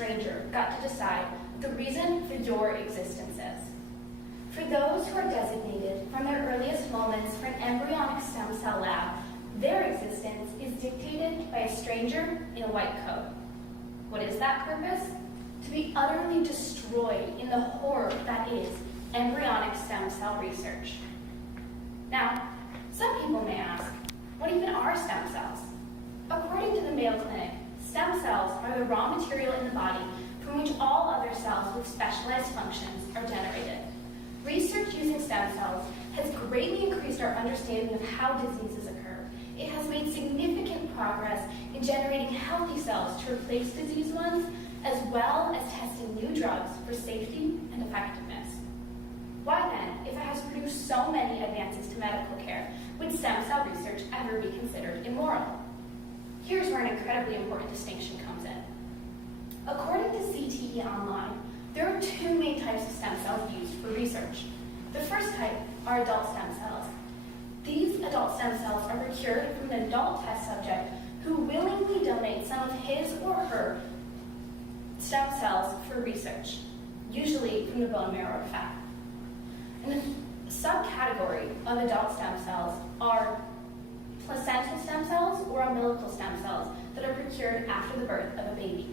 stranger got to decide the reason for your existence is. For those who are designated from their earliest moments for an embryonic stem cell lab, their existence is dictated by a stranger in a white coat. What is that purpose? To be utterly destroyed in the horror that is embryonic stem cell research. Now, some people may ask, what even are stem cells? According to the Mayo Clinic, stem cells are the raw material in the body from which all other cells with specialized functions are generated. Research using stem cells has greatly increased our understanding of how diseases occur. It has made significant progress in generating healthy cells to replace diseased ones, as well as testing new drugs for safety and effectiveness. Why then, if it has produced so many advances to medical care, would stem cell research ever be considered immoral? Here's where an incredibly important distinction comes in. According to CTE Online, there are two main types of stem cells used for research. The first type are adult stem cells. These adult stem cells are procured from an adult test subject who willingly donates some of his or her stem cells for research, usually from the bone marrow or fat. And the subcategory of adult stem cells are placental stem cells or umbilical stem cells that are procured after the birth of a baby.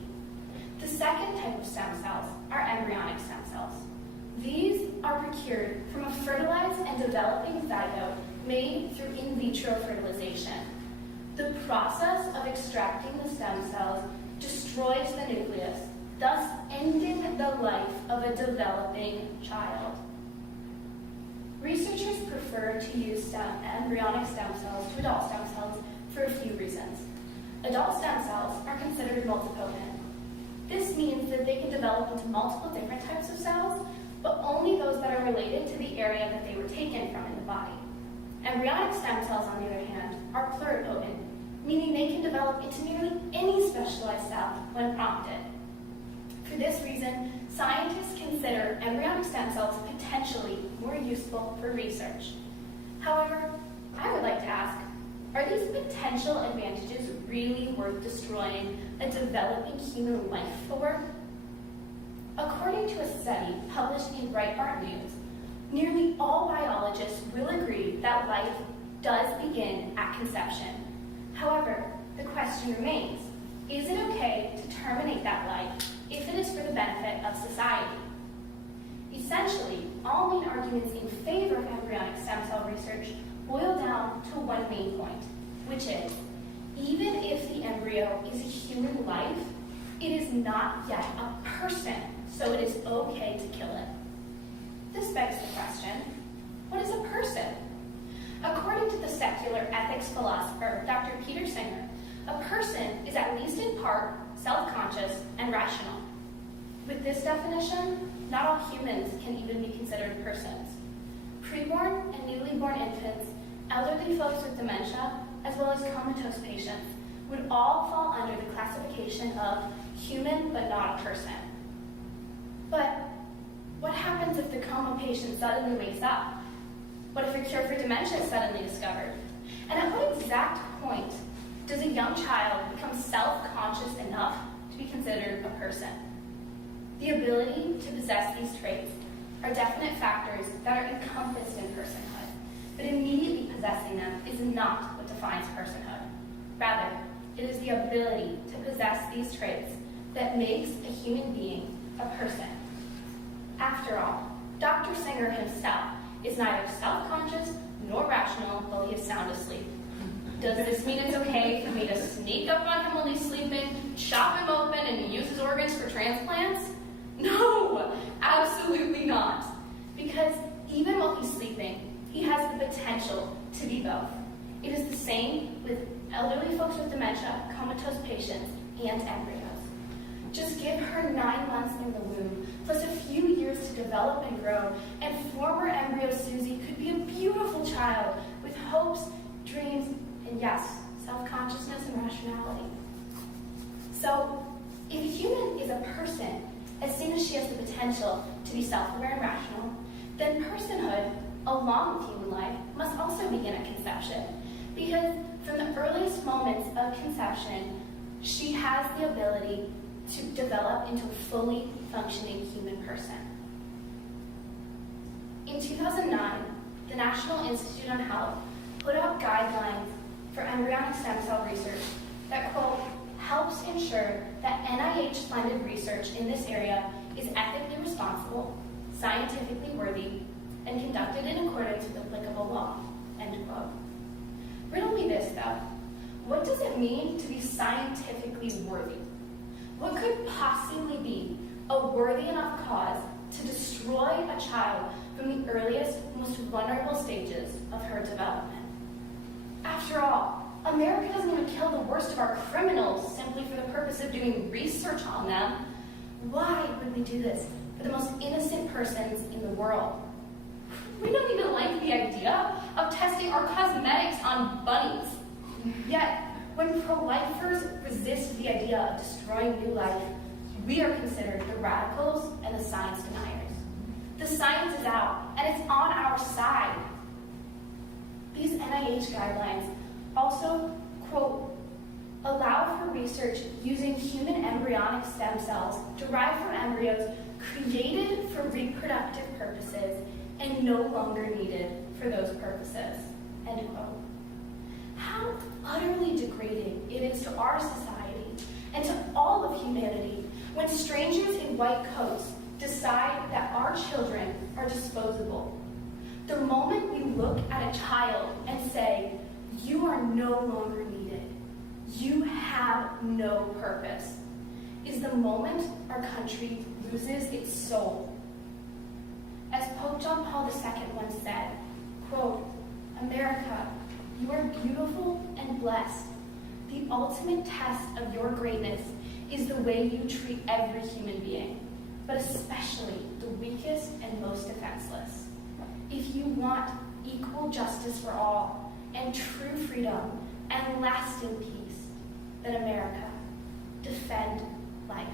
The second type of stem cells are embryonic stem cells. These are procured from a fertilized and developing zygote made through in vitro fertilization. The process of extracting the stem cells destroys the nucleus, thus ending the life of a developing child. Researchers prefer to use embryonic stem cells to adult stem cells for a few reasons. Adult stem cells are considered multipotent. This means that they can develop into multiple different types of cells, but only those that are related to the area that they were taken from in the body. Embryonic stem cells, on the other hand, are pluripotent, meaning they can develop into nearly any specialized cell when prompted. For this reason, scientists consider embryonic stem cells potentially more useful for research. However, I would like to ask, are these potential advantages really worth destroying a developing human life for? According to a study published in Breitbart News, nearly all biologists will agree that life does begin at conception. However, the question remains, is it okay to terminate that life if it is for the benefit of society? Essentially, all main arguments in favor of embryonic stem cell research boil down to one main point, which is, even if the embryo is a human life, it is not yet a person, so it is okay to kill it. This begs the question, what is a person? According to the secular ethics philosopher, Dr. Peter Singer, a person is at least in part self-conscious and rational. With this definition, not all humans can even be considered persons. Preborn and newly born infants, elderly folks with dementia, as well as comatose patients, would all fall under the classification of human but not a person. But what happens if the coma patient suddenly wakes up? What if a cure for dementia is suddenly discovered? And at what exact point does a young child become self-conscious enough to be considered a person? The ability to possess these traits are definite factors that are encompassed in personhood, but immediately possessing them is not what defines personhood. Rather, it is the ability to possess these traits that makes a human being a person. After all, Dr. Singer himself is neither self-conscious nor rational while he is sound asleep. Does this mean it's okay for me to sneak up on him while he's sleeping, chop him open, and use his organs for transplants? No, absolutely not. Because even while he's sleeping, he has the potential to be both. It is the same with elderly folks with dementia, comatose patients, and embryos. Just give her 9 months in the womb, plus a few years to develop and grow, and former embryo Susie could be a beautiful child with hopes, dreams, and yes, self-consciousness and rationality. So, if a human is a person, as soon as she has the potential to be self-aware and rational, then personhood, along with human life, must also begin at conception. Because from the earliest moments of conception, she has the ability to develop into a fully functioning human person. In 2009, the National Institute on Health put out guidelines for embryonic stem cell research that, quote, helps ensure that NIH-funded research in this area is ethically responsible, scientifically worthy, and conducted in accordance with applicable law, end quote. Riddle me this, though. What does it mean to be scientifically worthy? What could possibly be a worthy enough cause to destroy a child from the earliest, most vulnerable stages of her development? After all, America doesn't even kill the worst of our criminals simply for the purpose of doing research on them. Why would we do this for the most innocent persons in the world? We don't even like the idea of testing our cosmetics on bunnies. Yet, when pro-lifers resist the idea of destroying new life, we are considered the radicals and the science deniers. The science is out, and it's on our side. These NIH guidelines also, quote, allow for research using human embryonic stem cells derived from embryos created for reproductive purposes and no longer needed for those purposes, end quote. How utterly degrading it is to our society and to all of humanity when strangers in white coats decide that our children are disposable. The moment we look at a child and say, you are no longer needed, you have no purpose, is the moment our country loses its soul. As Pope John Paul II once said, quote, America, you are beautiful and blessed. The ultimate test of your greatness is the way you treat every human being, but especially the weakest and most defenseless. If you want equal justice for all and true freedom and lasting peace, then America, defend life.